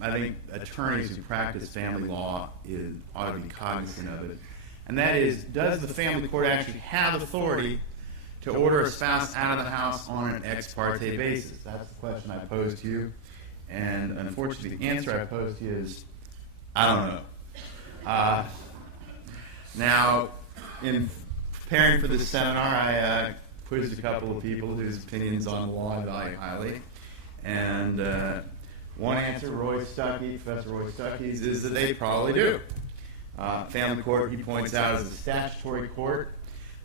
I think attorneys who practice family law ought to be cognizant of it. And that is, does the family court actually have authority to order a spouse out of the house on an ex parte basis? That's the question I posed to you. And unfortunately, the answer I posed to you is, I don't know. Now, in preparing for this seminar, I quizzed a couple of people whose opinions on the law I value highly. And one answer, Professor Roy Stuckey's, is that they probably do. Family court, he points out, is a statutory court,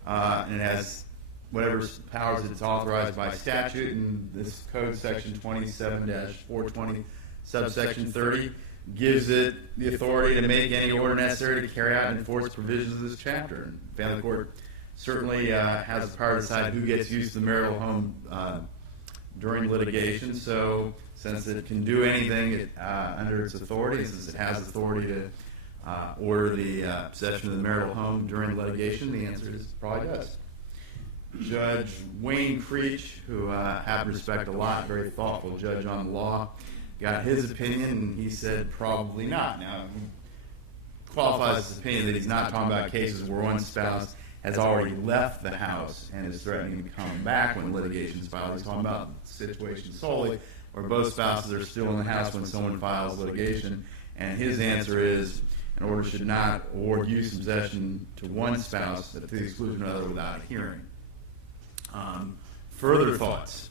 and it has whatever powers it's authorized by statute, and this code section 27-420 subsection 30 gives it the authority to make any order necessary to carry out and enforce provisions of this chapter. And family court certainly has the power to decide who gets use of the marital home during litigation. So since it can do anything under its authority, since it has authority to order the possession of the marital home during litigation, the answer is probably does. Judge Wayne Creech, who I have respect a lot, very thoughtful judge on the law, got his opinion, and he said probably not. Now, he qualifies his opinion that he's not talking about cases where one spouse has already left the house and is threatening to come back when litigation is filed. He's talking about situations solely where both spouses are still in the house when someone files litigation, and his answer is an order should not award use and possession to one spouse to the exclusion of another without a hearing. Further thoughts?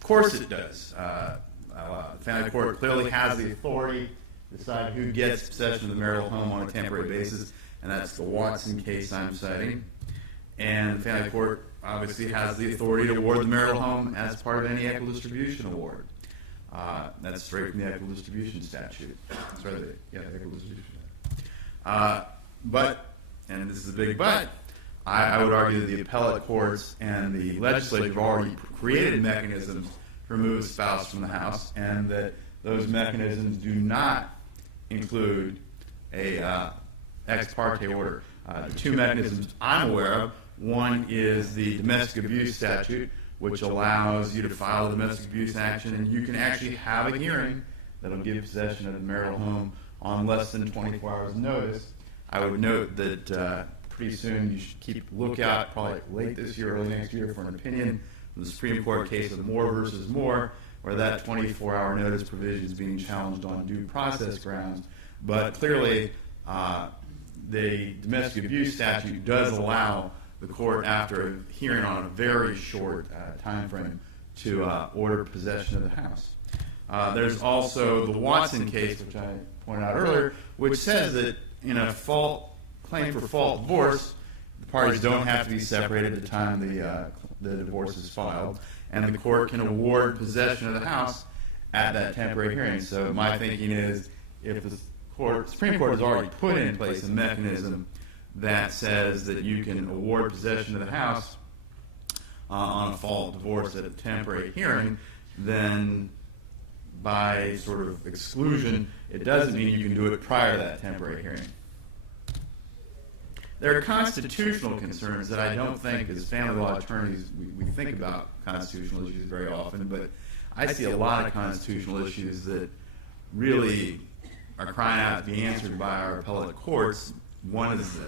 Of course it does. The family court clearly has the authority to decide who gets possession of the marital home on a temporary basis, and that's the Watson case I'm citing. And the family court obviously has the authority to award the marital home as part of any equitable distribution award. That's straight from the equitable distribution statute. Sorry, the equitable distribution statute. But, and this is a big but, I would argue that the appellate courts and the legislature have already created mechanisms to remove a spouse from the house, and that those mechanisms do not include a ex parte order. The two mechanisms I'm aware of, one is the domestic abuse statute, which allows you to file a domestic abuse action, and you can actually have a hearing that will give possession of the marital home on less than 24 hours notice. I would note that pretty soon you should keep lookout, probably late this year, early next year, for an opinion from the Supreme Court case of Moore versus Moore, where that 24-hour notice provision is being challenged on due process grounds. But clearly, the domestic abuse statute does allow the court, after a hearing on a very short time frame, to order possession of the house. There's also the Watson case, which I pointed out earlier, which says that in a claim for fault divorce, the parties don't have to be separated at the time the divorce is filed, and the court can award possession of the house at that temporary hearing. So my thinking is, if the Supreme Court has already put in place a mechanism that says that you can award possession of the house on a fault divorce at a temporary hearing, then by sort of exclusion, it doesn't mean you can do it prior to that temporary hearing. There are constitutional concerns that I don't think, as family law attorneys, we think about constitutional issues very often, but I see a lot of constitutional issues that really are crying out to be answered by our appellate courts. One is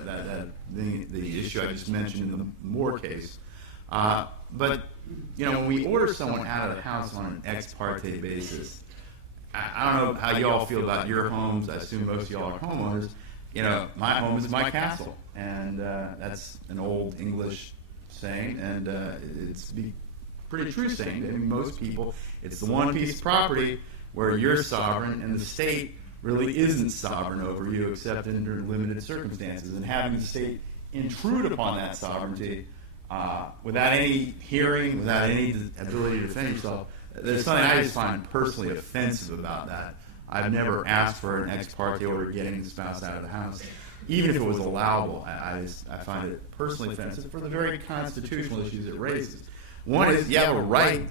the issue I just mentioned in the Moore case. But, when we order someone out of the house on an ex parte basis, I don't know how you all feel about your homes. I assume most of y'all are homeowners. My home is my castle, and that's an old English saying, and it's a pretty true saying. I mean, most people, it's the one piece of property where you're sovereign, and the state really isn't sovereign over you except under limited circumstances. And having the state intrude upon that sovereignty without any hearing, without any ability to defend yourself, there's something I just find personally offensive about that. I've never asked for an ex parte order getting the spouse out of the house, even if it was allowable. I find it personally offensive for the very constitutional issues it raises. One is you have a right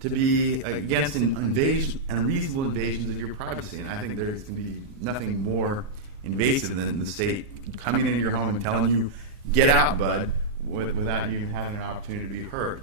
to be against an invasion, unreasonable invasions of your privacy, and I think there's going to be nothing more invasive than the state coming into your home and telling you, "Get out, bud," without you having an opportunity to be heard.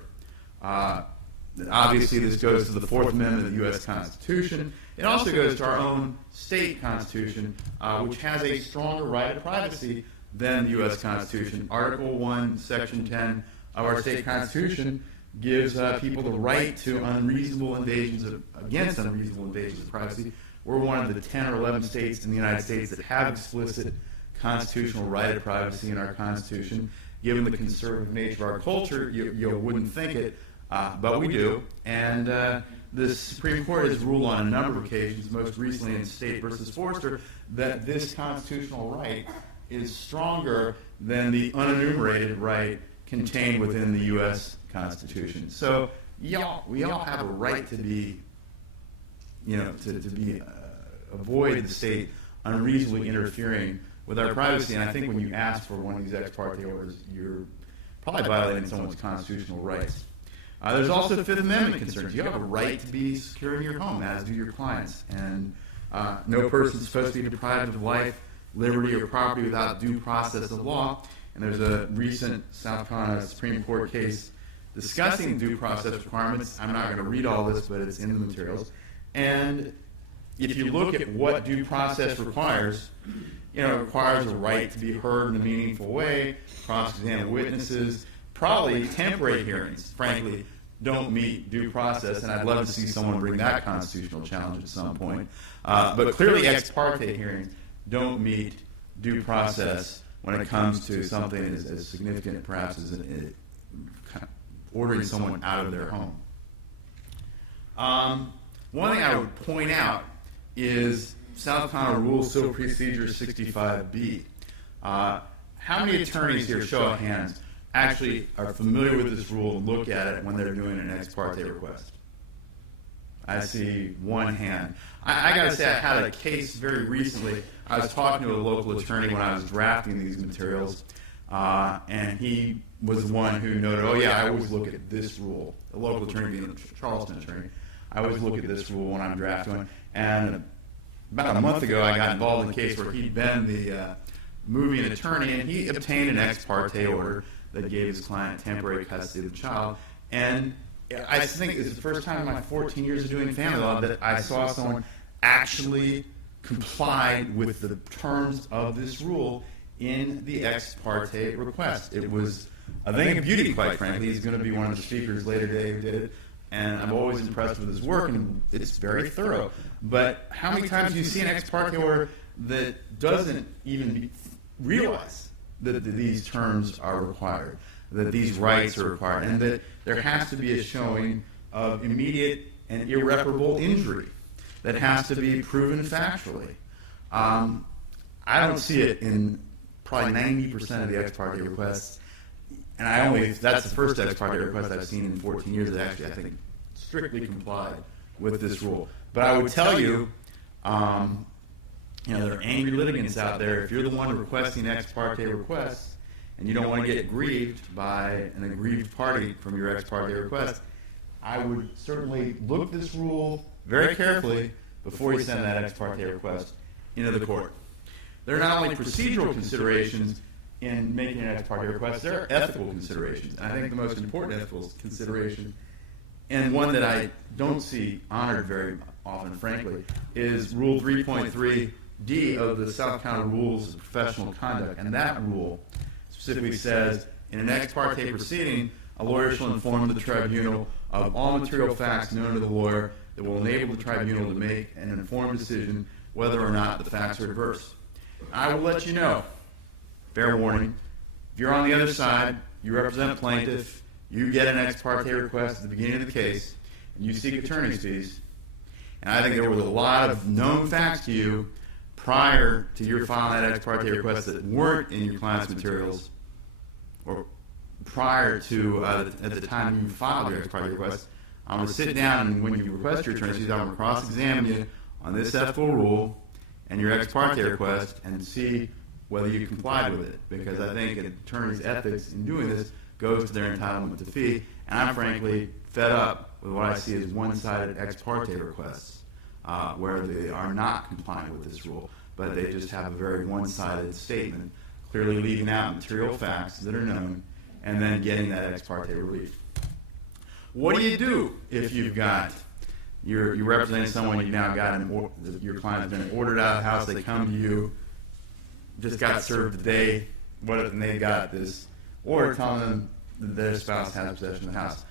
Obviously, this goes to the Fourth Amendment of the U.S. Constitution, It also goes to our own state constitution, which has a stronger right of privacy than the U.S. Constitution. Article 1, Section 10 of our state constitution gives people the right to against unreasonable invasions of privacy. We're one of the 10 or 11 states in the United States that have explicit constitutional right of privacy in our Constitution. Given the conservative nature of our culture, you wouldn't think it, but we do. And the Supreme Court has ruled on a number of occasions, most recently in State versus Forster, that this constitutional right is stronger than the unenumerated right contained within the U.S. Constitution. So we all have a right to be, avoid the state unreasonably interfering with our privacy. And I think when you ask for one of these ex parte orders, you're probably violating someone's constitutional rights. There's also Fifth Amendment concerns. You have a right to be secure in your home, as do your clients. And no person is supposed to be deprived of life, liberty, or property without due process of law. And there's a recent South Carolina Supreme Court case discussing due process requirements. I'm not going to read all this, but it's in the materials. And if you look at what due process requires, it requires a right to be heard in a meaningful way, cross-examine witnesses. Probably temporary hearings, frankly, don't meet due process, and I'd love to see someone bring that constitutional challenge at some point. But clearly ex parte hearings don't meet due process when it comes to something as significant, perhaps, as ordering someone out of their home. One thing I would point out is South Carolina Rule Civil Procedure 65B. How many attorneys here, show of hands, actually are familiar with this rule and look at it when they're doing an ex parte request? I see one hand. I got to say, I had a case very recently. I was talking to a local attorney when I was drafting these materials, and he was the one who noted, oh yeah, I always look at this rule. The local attorney being a Charleston attorney, I always look at this rule when I'm drafting. And about a month ago, I got involved in a case where he'd been the moving attorney, and he obtained an ex parte order that gave his client temporary custody of the child. And I think it's the first time in my 14 years of doing family law that I saw someone actually complied with the terms of this rule in the ex parte request. It was a thing of beauty, quite frankly. He's going to be one of the speakers later today who did it, and I'm always impressed with his work, and it's very thorough. But how many times do you see an ex parte order that doesn't even realize that these terms are required, that these rights are required, and that there has to be a showing of immediate and irreparable injury that has to be proven factually? I don't see it in probably 90% of the ex parte requests, and that's the first ex parte request I've seen in 14 years that actually, I think, strictly complied with this rule. But I would tell you, there are angry litigants out there. If you're the one requesting ex parte requests and you don't want to get grieved by an aggrieved party from your ex parte request, I would certainly look this rule very carefully before you send that ex parte request into the court. There are not only procedural considerations in making an ex parte request, there are ethical considerations. And I think the most important ethical consideration, and one that I don't see honored very often, frankly, is Rule 3.3D of the South Carolina Rules of Professional Conduct. And that rule specifically says, in an ex parte proceeding, a lawyer shall inform the tribunal of all material facts known to the lawyer that will enable the tribunal to make an informed decision whether or not the facts are adverse. I will let you know, fair warning, if you're on the other side, you represent a plaintiff, you get an ex parte request at the beginning of the case, and you seek attorney's fees, and I think there was a lot of known facts to you prior to your filing that ex parte request that weren't in your client's materials, or prior to at the time you filed your ex parte request. I'm going to sit down, and when you request your attorney's fees, I'm going to cross-examine you on this ethical rule and your ex parte request and see whether you complied with it, because I think an attorney's ethics in doing this goes to their entitlement to fee, and I'm frankly fed up with what I see as one-sided ex parte requests, where they are not complying with this rule, but they just have a very one-sided statement, clearly leaving out material facts that are known, and then getting that ex parte relief. What do you do if you've got, you're representing someone, you've now got your client's been ordered out of the house, they come to you, just got served today, what if they got this order telling them that their spouse has possession of the house.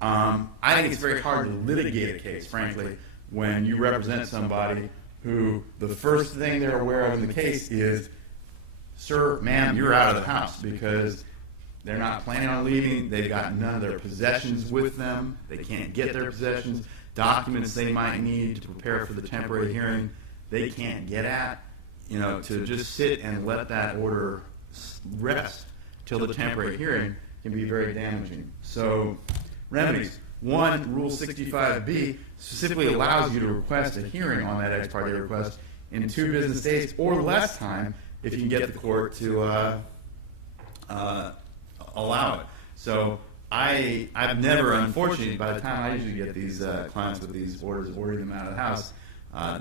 I think it's very hard to litigate a case, frankly, when you represent somebody who the first thing they're aware of in the case is, sir, ma'am, you're out of the house, because they're not planning on leaving, they've got none of their possessions with them, they can't get their possessions, documents they might need to prepare for the temporary hearing, they can't get at. You know, to just sit and let that order rest till the temporary hearing can be very damaging. So, remedies. One, Rule 65B specifically allows you to request a hearing on that ex parte request in 2 business days or less time if you can get the court to allow it. So I've never, unfortunately, by the time I usually get these clients with these orders, ordering them out of the house,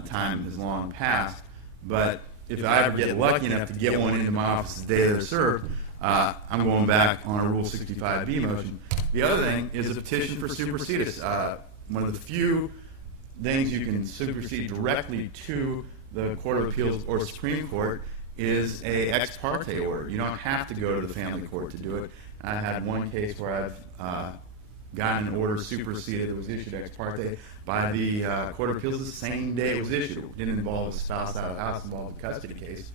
time has long passed. But if I ever get lucky enough to get one into my office the day they're served, I'm going back on a Rule 65B motion. The other thing is a petition for supersedis. One of the few things you can supersede directly to the Court of Appeals or Supreme Court is a ex parte order. You don't have to go to the family court to do it. I had one case where I've gotten an order superseded that was issued ex parte by the Court of Appeals the same day it was issued. It didn't involve a spouse out of the house, it involved a custody case.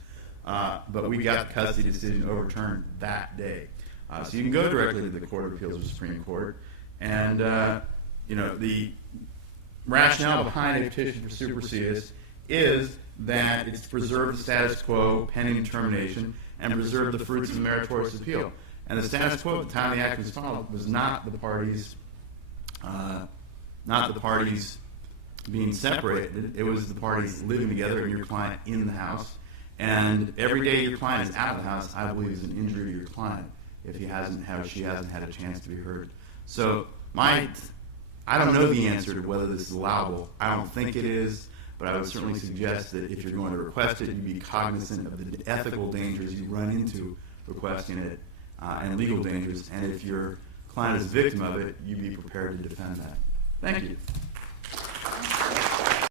But we got the custody decision overturned that day. So you can go directly to the Court of Appeals or Supreme Court. And, the rationale behind a petition for supersedis is that it's to preserve the status quo pending termination and preserve the fruits of the meritorious appeal. And the status quo at the time the act was filed was not the parties being separated. It was the parties living together and your client in the house. And every day your client is out of the house, I believe, is an injury to your client if she hasn't had a chance to be heard. So I don't know the answer to whether this is allowable. I don't think it is, but I would certainly suggest that if you're going to request it, you be cognizant of the ethical dangers you run into requesting it and legal dangers. And if your client is a victim of it, you be prepared to defend that. Thank you.